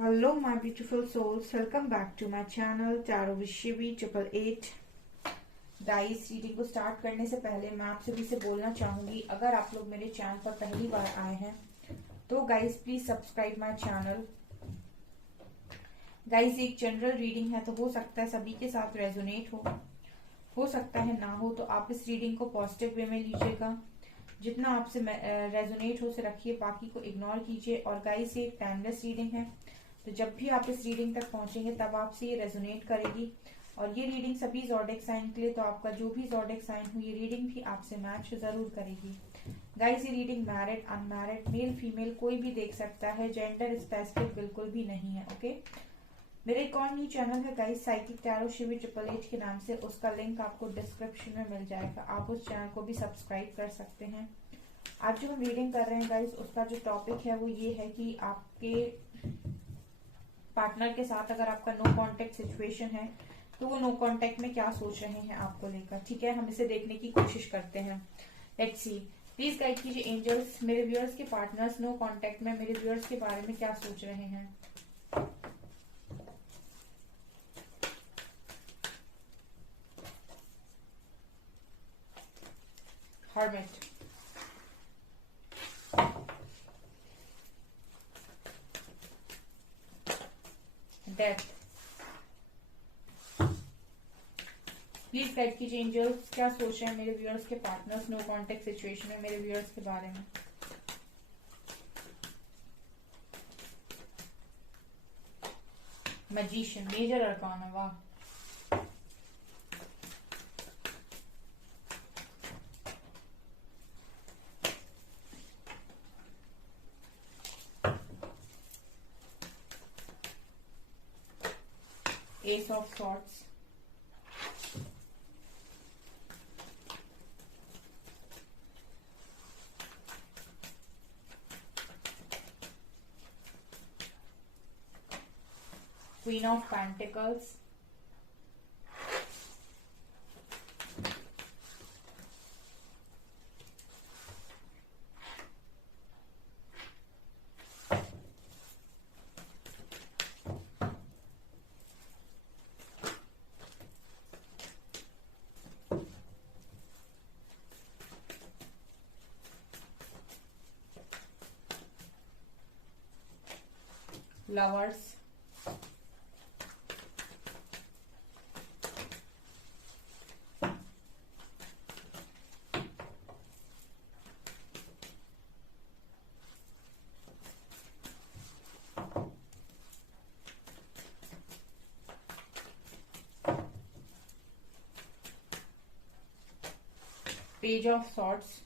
Hello my beautiful souls, welcome back to my channel Tarot with Shivi 888। Guys, reading को start करने से पहले मैं आप सभी से बोलना चाहूंगी, अगर आप लोग मेरे चैनल पर पहली बार आए हैं तो guys please subscribe my channel. Guys, एक जनरल रीडिंग है तो हो सकता है सभी के साथ रेजोनेट हो सकता है ना हो, तो आप इस रीडिंग को पॉजिटिव वे में लीजिएगा। जितना आपसे रेजोनेट हो से रखिए, बाकी को इग्नोर कीजिए। और गाइस, ये टाइमलेस रीडिंग है, तो जब भी आप इस रीडिंग तक पहुंचेंगे तब आपसे ये रेजोनेट करेगी। और ये रीडिंग सभी ज़ोडिएक साइन के लिए, तो आपका जो भी ज़ोडिएक साइन हो ये रीडिंग भी आपसे मैच जरूर करेगी। गाइस, ये reading married, unmarried, male female कोई भी देख सकता है, जेंडर स्पेसिफिक बिल्कुल भी नहीं है। ओके, मेरे एक और न्यू चैनल है गाइस, साइकिक टैरो शिवी 888 के नाम से, उसका लिंक आपको डिस्क्रिप्शन में मिल जाएगा, आप उस चैनल को भी सब्सक्राइब कर सकते हैं। आज जो हम रीडिंग कर रहे हैं गाइस, उसका जो टॉपिक है वो ये है कि आपके पार्टनर के साथ अगर आपका नो कांटेक्ट सिचुएशन है तो वो नो कांटेक्ट में क्या सोच रहे हैं आपको लेकर। ठीक है, हम इसे देखने की कोशिश करते हैं। लेट्स सी, प्लीज गाइड कीजिए एंजल्स, मेरे व्यूअर्स के पार्टनर्स नो कांटेक्ट में मेरे व्यूअर्स के बारे में क्या सोच रहे हैं। Hermit, death. प्लीज गाइड कीजिए एंजल्स, क्या सोच रहे हैं मेरे व्यूअर्स के पार्टनर्स नो कांटेक्ट सिचुएशन में मेरे व्यूअर्स के बारे में। मैजिशियन, मेजर अरकाना, वाह। S of swords, Queen of Pentacles, Lovers, Page of Swords,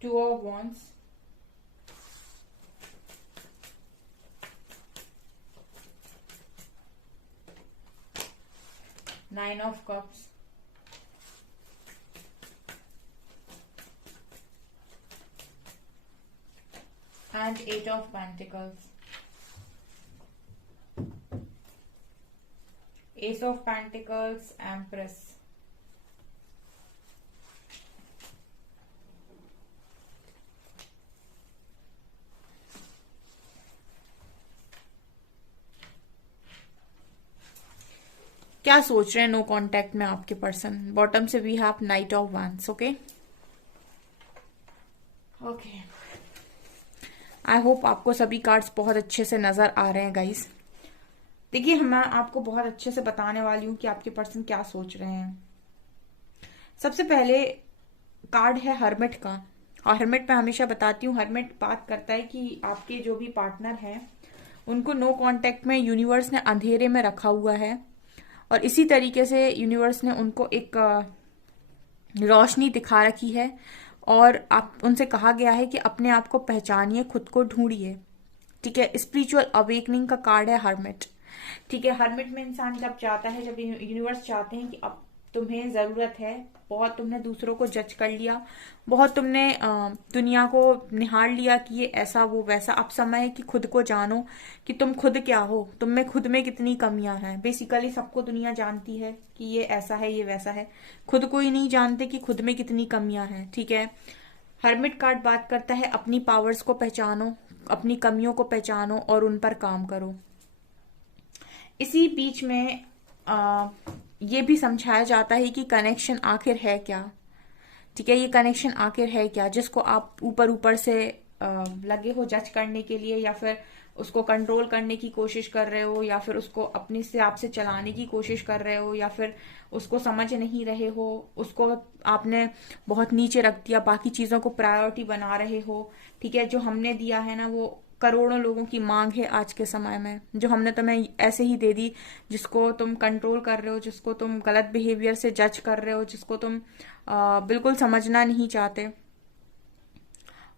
Two of Wands, Nine of Cups, and Eight of Pentacles. Ace of Pentacles, Empress. क्या सोच रहे हैं नो कांटेक्ट में आपके पर्सन। बॉटम से we have knight of wands. Okay okay, I hope आपको सभी cards बहुत अच्छे से नजर आ रहे हैं गाइस। देखिए, मैं आपको बहुत अच्छे से बताने वाली हूँ कि आपके पर्सन क्या सोच रहे हैं। सबसे पहले कार्ड है हर्मिट का, और हर्मिट मैं हमेशा बताती हूँ, हर्मिट बात करता है कि आपके जो भी पार्टनर हैं उनको नो कांटेक्ट में यूनिवर्स ने अंधेरे में रखा हुआ है, और इसी तरीके से यूनिवर्स ने उनको एक रोशनी दिखा रखी है, और आप उनसे कहा गया है कि अपने आप को पहचानिए, खुद को ढूंढिए। ठीक है, स्पिरिचुअल अवेकनिंग का कार्ड है हर्मिट। ठीक है, हर्मिट में इंसान जब चाहता है, जब यूनिवर्स चाहते हैं कि अब तुम्हें जरूरत है, बहुत तुमने दूसरों को जज कर लिया, बहुत तुमने दुनिया को निहार लिया कि ये ऐसा वो वैसा। अब समय है कि खुद को जानो कि तुम खुद क्या हो, तुम में खुद में कितनी कमियां हैं। बेसिकली सबको दुनिया जानती है कि ये ऐसा है ये वैसा है, खुद को ही नहीं जानते कि खुद में कितनी कमियां हैं। ठीक है, हर्मिट कार्ड बात करता है अपनी पावर्स को पहचानो, अपनी कमियों को पहचानो और उन पर काम करो। इसी बीच में ये भी समझाया जाता है कि कनेक्शन आखिर है क्या। ठीक है, ये कनेक्शन आखिर है क्या जिसको आप ऊपर ऊपर से लगे हो जज करने के लिए, या फिर उसको कंट्रोल करने की कोशिश कर रहे हो, या फिर उसको अपने से आपसे चलाने की कोशिश कर रहे हो, या फिर उसको समझ नहीं रहे हो, उसको आपने बहुत नीचे रख दिया, बाकी चीजों को प्रायोरिटी बना रहे हो। ठीक है, जो हमने दिया है ना वो करोड़ों लोगों की मांग है आज के समय में, जो हमने तुम्हें ऐसे ही दे दी, जिसको तुम कंट्रोल कर रहे हो, जिसको तुम गलत बिहेवियर से जज कर रहे हो, जिसको तुम बिल्कुल समझना नहीं चाहते,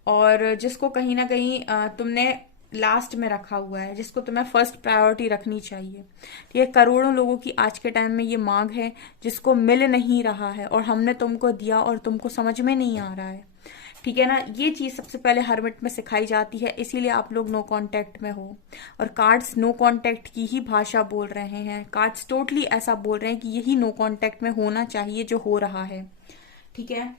और जिसको कहीं ना कहीं तुमने लास्ट में रखा हुआ है, जिसको तुम्हें फर्स्ट प्रायोरिटी रखनी चाहिए। ठीक है, करोड़ों लोगों की आज के टाइम में ये मांग है जिसको मिल नहीं रहा है, और हमने तुमको दिया और तुमको समझ में नहीं आ रहा है। ठीक है ना, ये चीज सबसे पहले हर्मिट में सिखाई जाती है, इसीलिए आप लोग नो कांटेक्ट में हो। और कार्ड्स नो कांटेक्ट की ही भाषा बोल रहे हैं, कार्ड्स टोटली ऐसा बोल रहे हैं कि यही नो कांटेक्ट में होना चाहिए जो हो रहा है। ठीक है,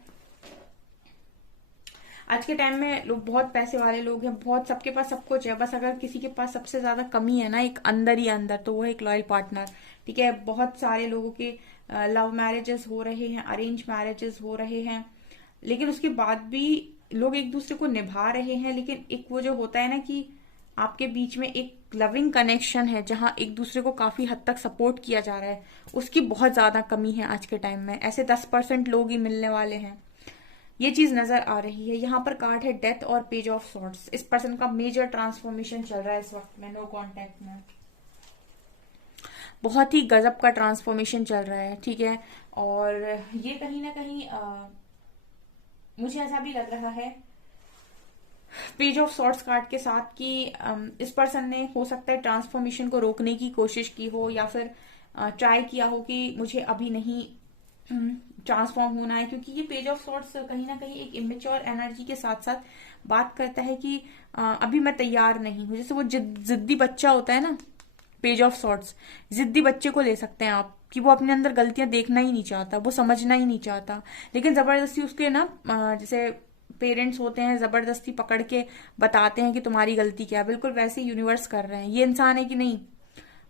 आज के टाइम में लोग बहुत पैसे वाले लोग हैं, बहुत सबके पास सब कुछ है, बस अगर किसी के पास सबसे ज्यादा कमी है ना एक अंदर ही अंदर, तो वो है एक लॉयल पार्टनर। ठीक है, बहुत सारे लोगों के लव मैरिजेस हो रहे हैं, अरेंज मैरिजेस हो रहे हैं, लेकिन उसके बाद भी लोग एक दूसरे को निभा रहे हैं, लेकिन एक वो जो होता है ना कि आपके बीच में एक लविंग कनेक्शन है जहां एक दूसरे को काफी हद तक सपोर्ट किया जा रहा है, उसकी बहुत ज्यादा कमी है आज के टाइम में। ऐसे 10% लोग ही मिलने वाले हैं, ये चीज नजर आ रही है। यहाँ पर कार्ड है डेथ और पेज ऑफ सॉर्ड्स। इस पर्सन का मेजर ट्रांसफॉर्मेशन चल रहा है इस वक्त में नो कांटेक्ट में, बहुत ही गजब का ट्रांसफॉर्मेशन चल रहा है। ठीक है, और ये कहीं ना कहीं मुझे ऐसा भी लग रहा है पेज ऑफ सॉर्ड्स कार्ड के साथ कि इस पर्सन ने हो सकता है ट्रांसफॉर्मेशन को रोकने की कोशिश की हो, या फिर ट्राई किया हो कि मुझे अभी नहीं ट्रांसफॉर्म होना है, क्योंकि ये पेज ऑफ सॉर्ड्स कहीं ना कहीं एक इमेच्योर एनर्जी के साथ साथ बात करता है कि अभी मैं तैयार नहीं हूं। जैसे वो जिद्दी बच्चा होता है ना, पेज ऑफ सॉर्ड्स जिद्दी बच्चे को ले सकते हैं आप, कि वो अपने अंदर गलतियां देखना ही नहीं चाहता, वो समझना ही नहीं चाहता, लेकिन जबरदस्ती उसके ना जैसे पेरेंट्स होते हैं जबरदस्ती पकड़ के बताते हैं कि तुम्हारी गलती क्या है, बिल्कुल वैसे यूनिवर्स कर रहे हैं। ये इंसान है कि नहीं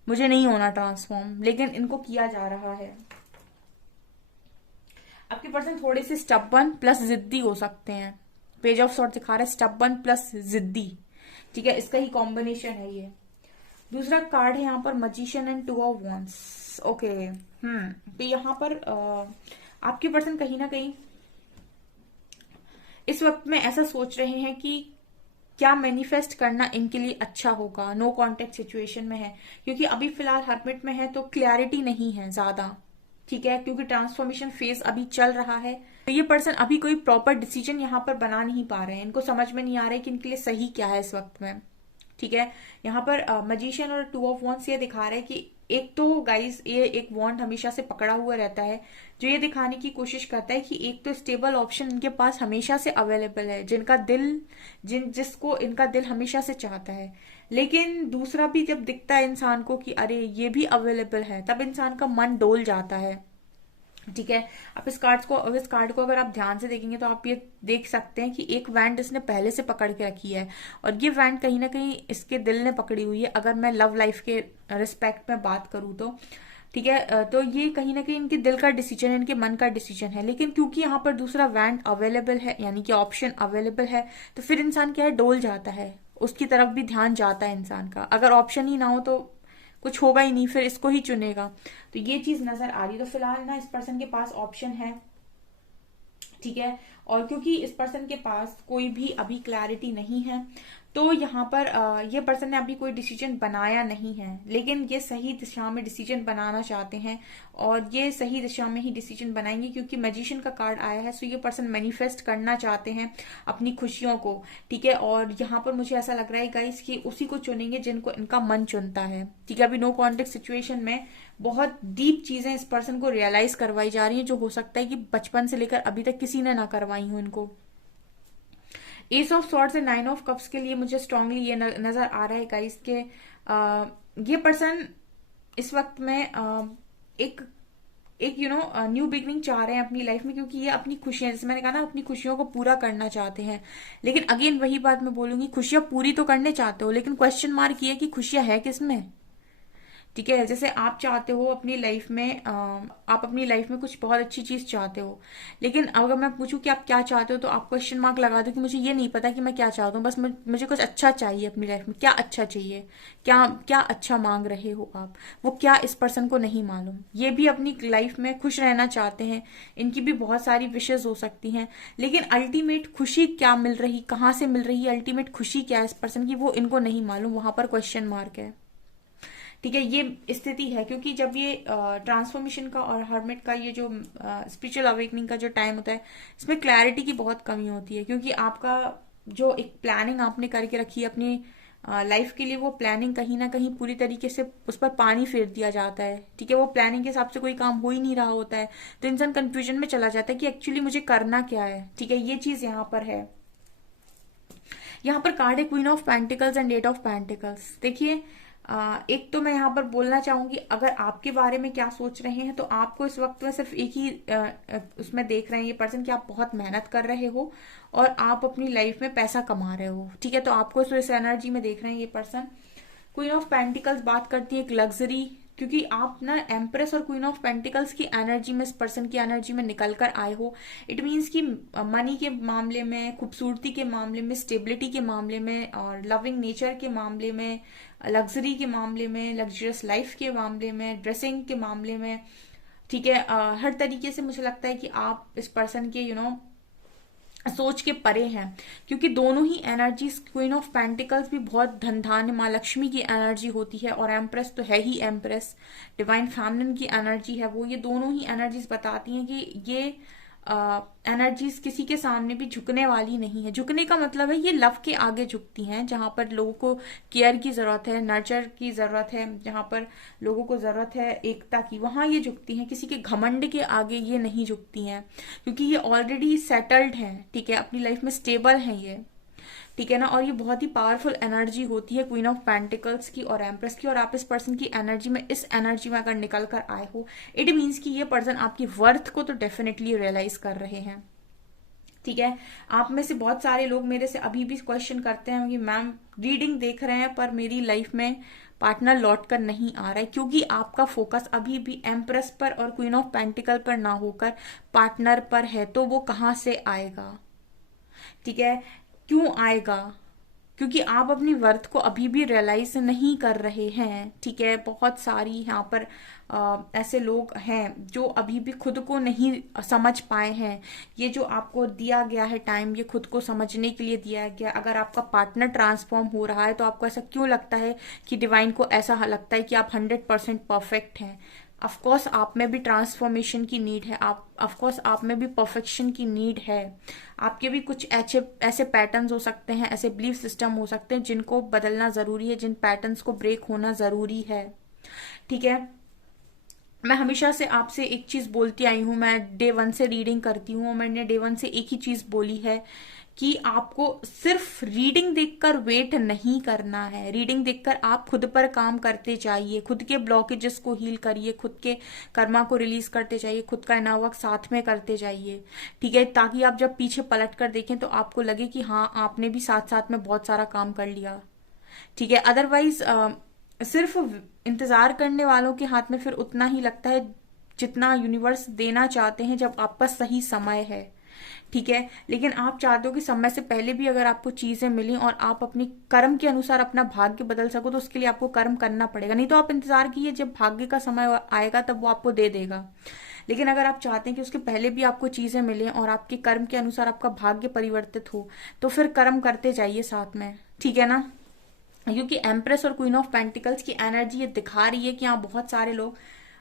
मुझे नहीं होना ट्रांसफॉर्म, लेकिन इनको किया जा रहा है। आपके पर्सन थोड़े से स्टबन प्लस जिद्दी हो सकते हैं, पेज ऑफ सॉर्ड दिखा रहा है स्टबन प्लस जिद्दी। ठीक है, इसका ही कॉम्बिनेशन है ये। दूसरा कार्ड है यहाँ पर magician and 2 of wands. Okay, तो यहाँ पर आपके पर्सन कहीं ना कहीं इस वक्त में ऐसा सोच रहे हैं कि क्या मैनिफेस्ट करना इनके लिए अच्छा होगा। नो कांटेक्ट सिचुएशन में है, क्योंकि अभी फिलहाल हर्मिट में है तो क्लैरिटी नहीं है ज्यादा। ठीक है, क्योंकि ट्रांसफॉर्मेशन फेज अभी चल रहा है, तो ये पर्सन अभी कोई प्रॉपर डिसीजन यहाँ पर बना नहीं पा रहे हैं, इनको समझ में नहीं आ रहा है कि इनके लिए सही क्या है इस वक्त में। ठीक है, यहाँ पर मजिशियन और 2 ऑफ वॉन्ड्स ये दिखा रहे हैं कि एक तो गाइस ये एक वॉन्ड हमेशा से पकड़ा हुआ रहता है, जो ये दिखाने की कोशिश करता है कि एक तो स्टेबल ऑप्शन इनके पास हमेशा से अवेलेबल है, जिनका दिल जिसको इनका दिल हमेशा से चाहता है। लेकिन दूसरा भी जब दिखता है इंसान को कि अरे ये भी अवेलेबल है, तब इंसान का मन डोल जाता है। ठीक है, आप इस कार्ड को अगर आप ध्यान से देखेंगे तो आप ये देख सकते हैं कि एक वैंड इसने पहले से पकड़ के रखी है, और ये वैंड कहीं ना कहीं इसके दिल ने पकड़ी हुई है, अगर मैं लव लाइफ के रिस्पेक्ट में बात करूं तो। ठीक है, तो ये कहीं ना कहीं इनके दिल का डिसीजन है, इनके मन का डिसीजन है, लेकिन क्योंकि यहाँ पर दूसरा वैंड अवेलेबल है, यानी कि ऑप्शन अवेलेबल है, तो फिर इंसान क्या है डोल जाता है, उसकी तरफ भी ध्यान जाता है इंसान का। अगर ऑप्शन ही ना हो तो कुछ होगा ही नहीं, फिर इसको ही चुनेगा। तो ये चीज नजर आ रही है। तो फिलहाल ना इस पर्सन के पास ऑप्शन है। ठीक है, और क्योंकि इस पर्सन के पास कोई भी अभी क्लैरिटी नहीं है, तो यहाँ पर ये पर्सन ने अभी कोई डिसीजन बनाया नहीं है, लेकिन ये सही दिशा में डिसीजन बनाना चाहते हैं और ये सही दिशा में ही डिसीजन बनाएंगे, क्योंकि मैजिशियन का कार्ड आया है। सो ये पर्सन मैनिफेस्ट करना चाहते हैं अपनी खुशियों को, ठीक है। और यहाँ पर मुझे ऐसा लग रहा है गाइस कि उसी को चुनेंगे जिनको इनका मन चुनता है, ठीक है। अभी नो कॉन्टेक्ट सिचुएशन में बहुत डीप चीजें इस पर्सन को रियलाइज करवाई जा रही है, जो हो सकता है कि बचपन से लेकर अभी तक किसी ने ना करवाई हो इनको। S of swords and nine of cups के लिए मुझे स्ट्रांगली ये नजर आ रहा है गाइस के ये पर्सन इस वक्त में एक न्यू बिगनिंग चाह रहे हैं अपनी लाइफ में, क्योंकि ये अपनी खुशियां, जैसे मैंने कहा ना, अपनी खुशियों को पूरा करना चाहते हैं। लेकिन अगेन वही बात मैं बोलूंगी, खुशियां पूरी तो करने चाहते हो, लेकिन क्वेश्चन मार्क ये है कि खुशियां है किसमें, ठीक है। जैसे आप चाहते हो अपनी लाइफ में आप अपनी लाइफ में कुछ बहुत अच्छी चीज चाहते हो, लेकिन अगर मैं पूछूं कि आप क्या चाहते हो, तो आप क्वेश्चन मार्क लगा दो कि मुझे ये नहीं पता कि मैं क्या चाहता हूँ, बस मुझे कुछ अच्छा चाहिए अपनी लाइफ में। क्या अच्छा चाहिए, क्या क्या अच्छा मांग रहे हो आप, वो क्या इस पर्सन को नहीं मालूम। ये भी अपनी लाइफ में खुश रहना चाहते हैं, इनकी भी बहुत सारी विशेष हो सकती हैं, लेकिन अल्टीमेट खुशी क्या मिल रही, कहाँ से मिल रही है, अल्टीमेट खुशी क्या है इस पर्सन की, वो इनको नहीं मालूम। वहां पर क्वेश्चन मार्क है, ठीक है। ये स्थिति है क्योंकि जब ये ट्रांसफॉर्मेशन का और हर्मिट का ये जो स्पिरिचुअल अवेकनिंग का जो टाइम होता है, इसमें क्लैरिटी की बहुत कमी होती है, क्योंकि आपका जो एक प्लानिंग आपने करके रखी है अपनी लाइफ के लिए, वो प्लानिंग कहीं ना कहीं पूरी तरीके से उस पर पानी फेर दिया जाता है, ठीक है। वो प्लानिंग के हिसाब से कोई काम हो ही नहीं रहा होता है, तो इंसान कंफ्यूजन में चला जाता है कि एक्चुअली मुझे करना क्या है, ठीक है। ये चीज यहाँ पर है। यहाँ पर कार्ड है queen of pentacles and eight of pentacles. देखिए एक तो मैं यहाँ पर बोलना चाहूंगी, अगर आपके बारे में क्या सोच रहे हैं, तो आपको इस वक्त में सिर्फ एक ही उसमें देख रहे हैं ये पर्सन कि आप बहुत मेहनत कर रहे हो और आप अपनी लाइफ में पैसा कमा रहे हो, ठीक है। तो आपको इस एनर्जी में देख रहे हैं ये पर्सन। क्वीन ऑफ पेंटिकल्स बात करती है एक लग्जरी, क्योंकि आप ना एम्प्रेस और क्वीन ऑफ पेंटिकल्स की एनर्जी में, इस पर्सन की एनर्जी में निकल कर आए हो। इट मीन्स कि मनी के मामले में, खूबसूरती के मामले में, स्टेबिलिटी के मामले में और लविंग नेचर के मामले में, लग्जरी के मामले में, लग्जरियस लाइफ के मामले में, ड्रेसिंग के मामले में, ठीक है। हर तरीके से मुझे लगता है कि आप इस पर्सन के सोच के परे हैं, क्योंकि दोनों ही एनर्जीज, क्वीन ऑफ पेंटिकल्स भी बहुत धन धान्य माँ लक्ष्मी की एनर्जी होती है, और एम्प्रेस तो है ही एम्प्रेस, डिवाइन फेमिनिन की एनर्जी है वो। ये दोनों ही एनर्जीज बताती हैं कि ये एनर्जीज किसी के सामने भी झुकने वाली नहीं है। झुकने का मतलब है ये लव के आगे झुकती हैं, जहां पर लोगों को केयर की जरूरत है, नर्चर की जरूरत है, जहां पर लोगों को जरूरत है एकता की, वहां ये झुकती हैं। किसी के घमंड के आगे ये नहीं झुकती हैं, क्योंकि ये ऑलरेडी सेटल्ड हैं, ठीक है, अपनी लाइफ में स्टेबल हैं ये, ठीक है ना। और ये बहुत ही पावरफुल एनर्जी होती है क्वीन ऑफ पेंटिकल्स की और एम्प्रेस की, और आप इस पर्सन की एनर्जी में, इस एनर्जी में अगर निकल कर आए हो, इट मीन्स कि ये पर्सन आपकी वर्थ को तो डेफिनेटली रियलाइज कर रहे हैं, ठीक है। आप में से बहुत सारे लोग मेरे से अभी भी क्वेश्चन करते हैं कि मैम रीडिंग देख रहे हैं पर मेरी लाइफ में पार्टनर लौट कर नहीं आ रहा है, क्योंकि आपका फोकस अभी भी एम्प्रेस पर और क्वीन ऑफ पेंटिकल पर ना होकर पार्टनर पर है। तो वो कहाँ से आएगा, ठीक है, क्यों आएगा? क्योंकि आप अपनी वर्थ को अभी भी रियलाइज नहीं कर रहे हैं, ठीक है। बहुत सारी यहाँ पर ऐसे लोग हैं जो अभी भी खुद को नहीं समझ पाए हैं। ये जो आपको दिया गया है टाइम, ये खुद को समझने के लिए दिया गया। अगर आपका पार्टनर ट्रांसफॉर्म हो रहा है तो आपको ऐसा क्यों लगता है कि डिवाइन को ऐसा लगता है कि आप 100% परफेक्ट हैं? ऑफकोर्स आप में भी ट्रांसफॉर्मेशन की नीड है, ऑफकोर्स आप में भी परफेक्शन की नीड है। आपके भी कुछ ऐसे पैटर्न्स हो सकते हैं, ऐसे बिलीफ सिस्टम हो सकते हैं जिनको बदलना जरूरी है, जिन पैटर्न्स को ब्रेक होना जरूरी है, ठीक है। मैं हमेशा से आपसे एक चीज बोलती आई हूं, मैं डे 1 से रीडिंग करती हूँ, मैंने डे 1 से एक ही चीज बोली है कि आपको सिर्फ रीडिंग देखकर वेट नहीं करना है। रीडिंग देखकर आप खुद पर काम करते जाइए, खुद के ब्लॉकेजेस को हील करिए, खुद के कर्मा को रिलीज करते जाइए, खुद का इनर वर्क साथ में करते जाइए, ठीक है, ताकि आप जब पीछे पलट कर देखें तो आपको लगे कि हाँ आपने भी साथ साथ में बहुत सारा काम कर लिया, ठीक है। अदरवाइज सिर्फ इंतजार करने वालों के हाथ में फिर उतना ही लगता है जितना यूनिवर्स देना चाहते हैं जब आपका सही समय है, ठीक है। लेकिन आप चाहते हो कि समय से पहले भी अगर आपको चीजें मिली और आप अपनी कर्म के अनुसार अपना भाग्य बदल सको, तो उसके लिए आपको कर्म करना पड़ेगा। नहीं तो आप इंतजार कीजिए, जब भाग्य का समय आएगा तब वो आपको दे देगा। लेकिन अगर आप चाहते हैं कि उसके पहले भी आपको चीजें मिलें और आपके कर्म के अनुसार आपका भाग्य परिवर्तित हो, तो फिर कर्म करते जाइए साथ में, ठीक है ना। क्योंकि एम्प्रेस और क्वीन ऑफ पेंटिकल्स की एनर्जी ये दिखा रही है कि यहाँ बहुत सारे लोग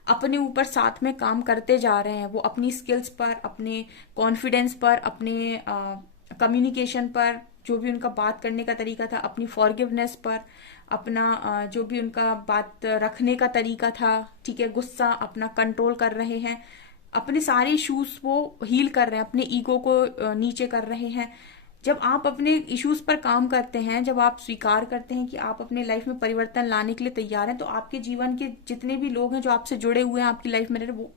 अपने ऊपर साथ में काम करते जा रहे हैं। वो अपनी स्किल्स पर, अपने कॉन्फिडेंस पर, अपने कम्युनिकेशन पर, जो भी उनका बात करने का तरीका था, अपनी फॉरगिवनेस पर, अपना जो भी उनका बात रखने का तरीका था, ठीक है, गुस्सा अपना कंट्रोल कर रहे हैं, अपने सारे इश्यूज वो हील कर रहे हैं, अपने ईगो को नीचे कर रहे हैं। जब आप अपने इश्यूज पर काम करते हैं, जब आप स्वीकार करते हैं कि आप अपने लाइफ में परिवर्तन लाने के लिए तैयार हैं, तो आपके जीवन के जितने भी लोग हैं जो आपसे जुड़े हुए हैं, आपकी लाइफ में रह रहे, वो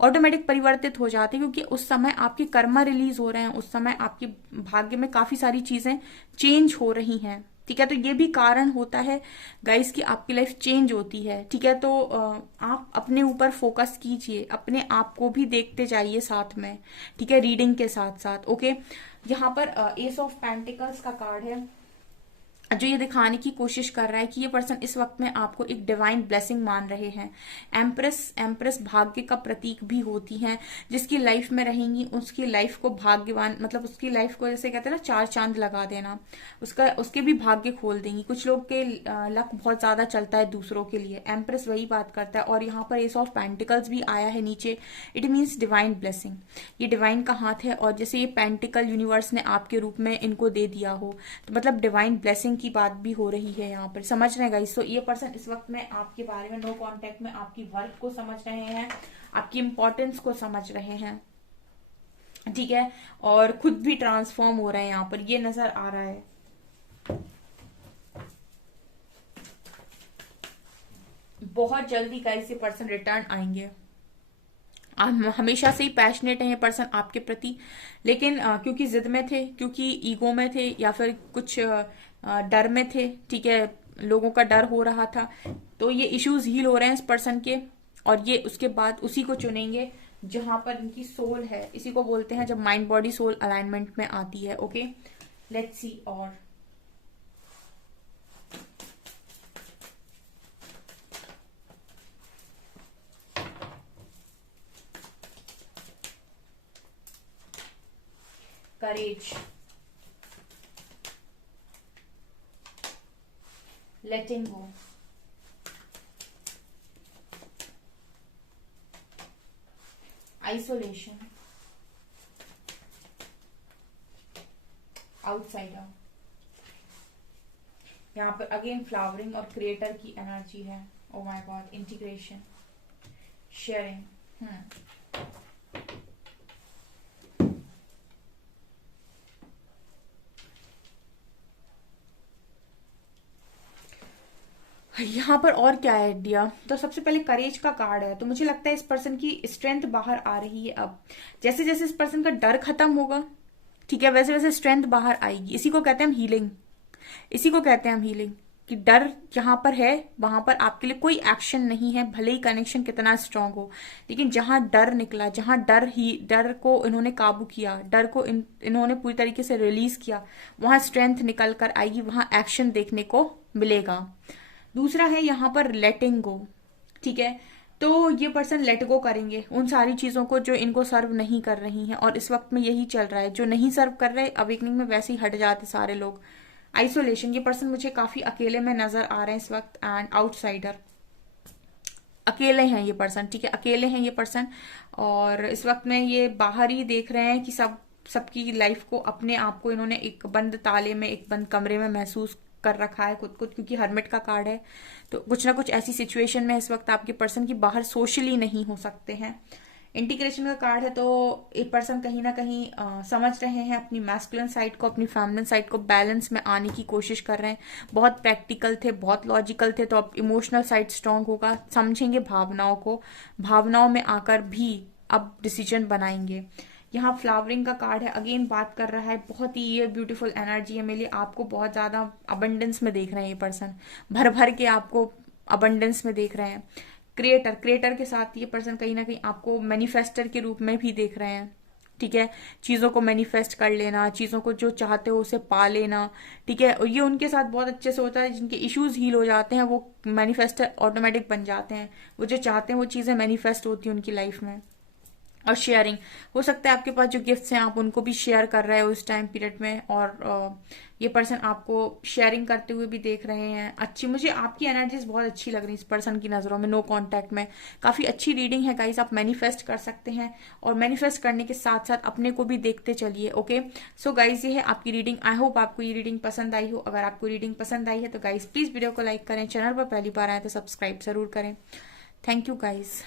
ऑटोमेटिक परिवर्तित हो जाते हैं। क्योंकि उस समय आपके कर्मा रिलीज हो रहे हैं, उस समय आपके भाग्य में काफी सारी चीजें चेंज हो रही हैं, ठीक है। तो ये भी कारण होता है गाइस कि आपकी लाइफ चेंज होती है, ठीक है। तो आप अपने ऊपर फोकस कीजिए, अपने आप को भी देखते जाइए साथ में, ठीक है, रीडिंग के साथ साथ। ओके, यहाँ पर एस ऑफ पेंटिकल्स का कार्ड है, जो ये दिखाने की कोशिश कर रहा है कि ये पर्सन इस वक्त में आपको एक डिवाइन ब्लेसिंग मान रहे हैं। एम्प्रेस भाग्य का प्रतीक भी होती हैं। जिसकी लाइफ में रहेंगी उसकी लाइफ को भाग्यवान, मतलब उसकी लाइफ को जैसे कहते हैं ना, चार चांद लगा देना, उसके भी भाग्य खोल देंगी। कुछ लोग के लक बहुत ज्यादा चलता है दूसरों के लिए, एम्प्रेस वही बात करता है। और यहाँ पर एस ऑफ पेंटिकल्स भी आया है नीचे, इट मीन्स डिवाइन ब्लेसिंग। ये डिवाइन का हाथ है, और जैसे ये पेंटिकल यूनिवर्स ने आपके रूप में इनको दे दिया हो, तो मतलब डिवाइन ब्लेसिंग की बात भी हो रही है यहाँ पर, समझ रहे हैं गाइस। तो ये पर्सन इस वक्त में आपके बारे में, नो कांटेक्ट में, आपकी वर्क को समझ रहे हैं, आपकी इंपॉर्टेंस को समझ रहे हैं, ठीक है, और खुद भी ट्रांसफॉर्म हो रहे हैं, यहाँ पर ये नजर आ रहा है। बहुत जल्दी गाइस ये पर्सन रिटर्न आएंगे। हमेशा से ही पैशनेट है ये पर्सन आपके प्रति, लेकिन क्योंकि जिद में थे, क्योंकि ईगो में थे, या फिर कुछ डर में थे, ठीक है, लोगों का डर हो रहा था, तो ये इश्यूज हील हो रहे हैं इस पर्सन के। और ये उसके बाद उसी को चुनेंगे जहां पर इनकी सोल है। इसी को बोलते हैं जब माइंड बॉडी सोल अलाइनमेंट में आती है। Okay, let's see. और courage, letting go, isolation, outsider। यहाँ पर अगेन फ्लावरिंग और क्रिएटर की एनर्जी है। Oh my God, integration, sharing. यहाँ पर और क्या है दिया, तो सबसे पहले करेज का कार्ड है। तो मुझे लगता है इस पर्सन की स्ट्रेंथ बाहर आ रही है। अब जैसे जैसे इस पर्सन का डर खत्म होगा, ठीक है, वैसे वैसे स्ट्रेंथ बाहर आएगी। इसी को कहते हैं हम हीलिंग, इसी को कहते हैं हम हीलिंग, कि डर जहां पर है वहां पर आपके लिए कोई एक्शन नहीं है, भले ही कनेक्शन कितना स्ट्रांग हो, लेकिन जहां डर निकला, जहां डर को इन्होंने काबू किया, डर को इन्होंने पूरी तरीके से रिलीज किया, वहां स्ट्रेंथ निकल कर आएगी, वहां एक्शन देखने को मिलेगा। दूसरा है यहाँ पर लेटिंग गो, ठीक है। तो ये पर्सन लेट गो करेंगे उन सारी चीजों को जो इनको सर्व नहीं कर रही हैं, और इस वक्त में यही चल रहा है, जो नहीं सर्व कर रहे अवेकनिंग में वैसे ही हट जाते सारे लोग। आइसोलेशन, ये पर्सन मुझे काफी अकेले में नजर आ रहे हैं इस वक्त। एंड आउटसाइडर, अकेले हैं ये पर्सन, ठीक है, अकेले हैं ये पर्सन, और इस वक्त में ये बाहर ही देख रहे हैं कि सबकी लाइफ को, अपने आप को इन्होंने एक बंद ताले में, एक बंद कमरे में महसूस कर रखा है खुद को, क्योंकि हर्मिट का कार्ड है। तो कुछ ना कुछ ऐसी सिचुएशन में इस वक्त आपके पर्सन की बाहर सोशली नहीं हो सकते हैं। इंटीग्रेशन का कार्ड है, तो एक पर्सन कहीं ना कहीं समझ रहे हैं अपनी मैस्कुलिन साइड को, अपनी फेमिनिन साइड को बैलेंस में आने की कोशिश कर रहे हैं। बहुत प्रैक्टिकल थे, बहुत लॉजिकल थे, तो अब इमोशनल साइड स्ट्रांग होगा, समझेंगे भावनाओं को, भावनाओं में आकर भी अब डिसीजन बनाएंगे। यहाँ फ्लावरिंग का कार्ड है, अगेन बात कर रहा है, बहुत ही ये ब्यूटीफुल एनर्जी है मेरे लिए, आपको बहुत ज्यादा अबंडेंस में देख रहे हैं ये पर्सन, भर भर के आपको अबंडेंस में देख रहे हैं। क्रिएटर के साथ ये पर्सन कहीं ना कहीं आपको मैनिफेस्टर के रूप में भी देख रहे हैं, ठीक है, चीजों को मैनिफेस्ट कर लेना, चीजों को जो चाहते हो उसे पा लेना, ठीक है। और ये उनके साथ बहुत अच्छे से होता है, जिनके इश्यूज हील हो जाते हैं वो मैनिफेस्टर ऑटोमेटिक बन जाते हैं, वो जो चाहते हैं वो चीजें मैनिफेस्ट होती है उनकी लाइफ में। और शेयरिंग, हो सकता है आपके पास जो गिफ्ट्स हैं आप उनको भी शेयर कर रहे हो इस टाइम पीरियड में, और ये पर्सन आपको शेयरिंग करते हुए भी देख रहे हैं। अच्छी, मुझे आपकी एनर्जीज बहुत अच्छी लग रही है इस पर्सन की नजरों में, नो कांटेक्ट में। काफी अच्छी रीडिंग है गाइस, आप मैनिफेस्ट कर सकते हैं, और मैनिफेस्ट करने के साथ साथ अपने को भी देखते चलिए। ओके, सो गाइस ये है आपकी रीडिंग। आई होप आपको ये रीडिंग पसंद आई हो। अगर आपको रीडिंग पसंद आई है तो गाइस प्लीज वीडियो को लाइक करें, चैनल पर पहली बार आए तो सब्सक्राइब जरूर करें। Thank you guys.